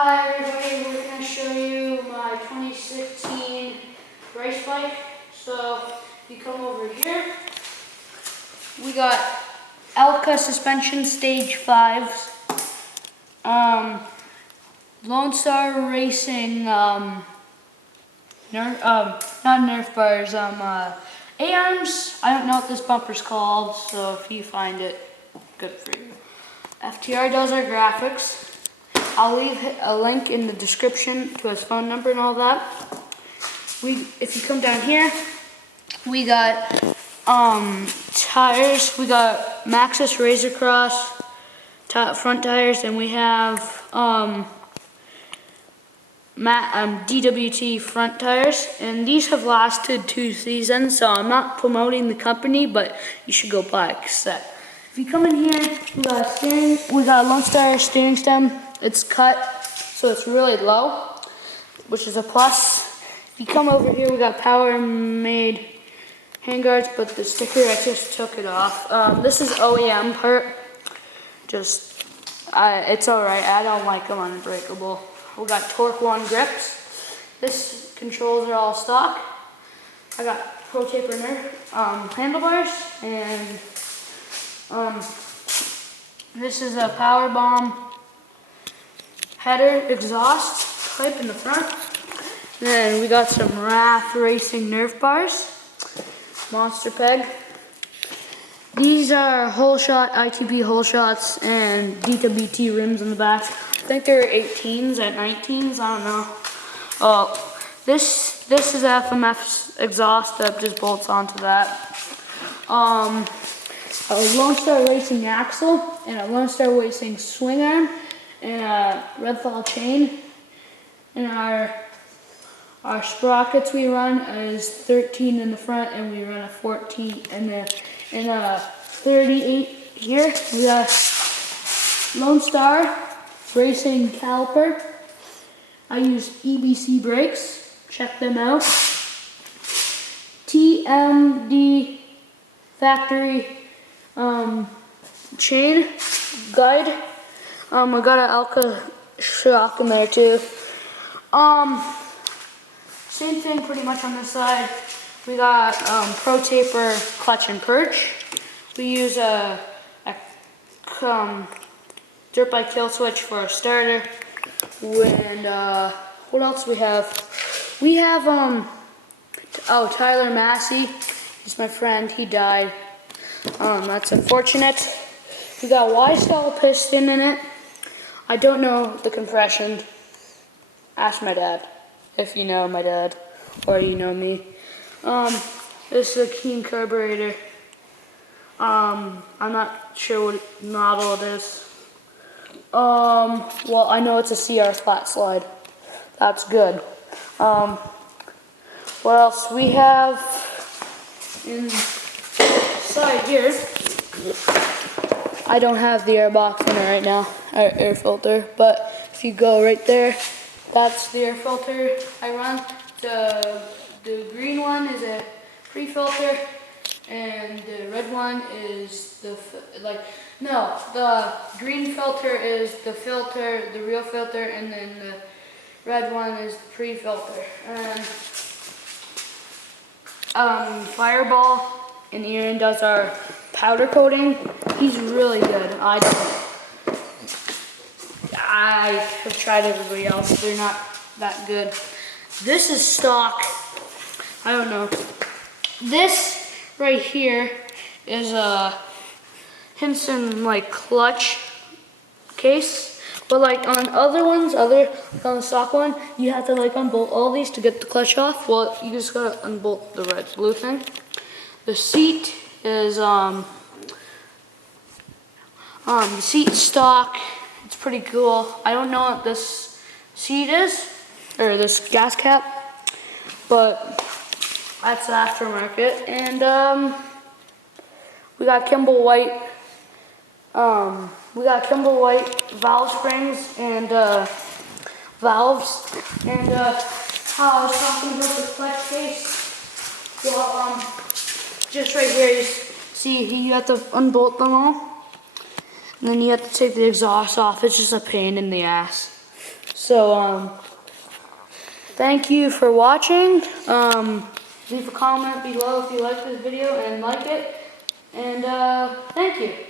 Hi everybody, we're going to show you my 2016 race bike. So if you come over here, we got Alias suspension stage 5s, Lone Star Racing, not Nerf bars, A-arms. I don't know what this bumper's called, so if you find it, good for you. FTR does our graphics. I'll leave a link in the description to his phone number and all that. If you come down here, we got tires. We got Maxxis Razor Cross front tires, and we have DWT front tires. And these have lasted 2 seasons, so I'm not promoting the company, but you should go buy a set. If you come in here, we got a Lone Star steering stem. It's cut, so it's really low, which is a plus. If you come over here, we got Power Made handguards, but the sticker, I just took it off. This is OEM part. It's alright. I don't like them unbreakable. We got Torque 1 grips. This controls are all stock. I got Pro Taper handlebars, and this is a Power Bomb header exhaust pipe in the front. Then we got some Wrath Racing Nerf bars, Monster Peg. These are hole shot, ITB hole shots, and DWT rims in the back. I think they're 18s at 19s, I don't know. This is FMF's exhaust that just bolts onto that. A Lone Star Racing axle, and a Lone Star Racing swing arm, and a Redfall chain. And our sprockets we run is 13 in the front, and we run a 14 and a 38 here. We got Lone Star Racing caliper. I use EBC brakes. Check them out. TMD factory chain guide. I got an Alka shock in there too. Same thing pretty much on this side. We got Pro Taper clutch and perch. We use a dirt bike kill switch for a starter. And what else we have? We have Tyler Massey. He's my friend. He died. That's unfortunate. We got Y-style piston in it. I don't know the compression. Ask my dad, if you know my dad, or you know me. This is a Keen carburetor. I'm not sure what model it is. Well, I know it's a CR flat slide. That's good. What else we have inside here? I don't have the air box in it right now, air filter, but if you go right there, that's the air filter I run. The green one is a pre-filter, and the red one is the green filter is the filter, the real filter, and then the red one is the pre-filter. And Fireball in Ian does our powder coating. He's really good. I have tried everybody else. They're not that good. This is stock. I don't know. This right here is a Hinson clutch case. But on other ones, on the stock one, you have to unbolt all these to get the clutch off. Well, you just gotta unbolt the blue thing. The seat is the seat stock. It's pretty cool. I don't know what this seat is, or this gas cap, but that's the aftermarket. And we got Kimball White. We got Kimball White valve springs and valves. And how I was talking about the clutch case. Well, just right here, you see, you have to unbolt them all. And then you have to take the exhaust off. It's just a pain in the ass. So, thank you for watching. Leave a comment below if you like this video and like it. And thank you.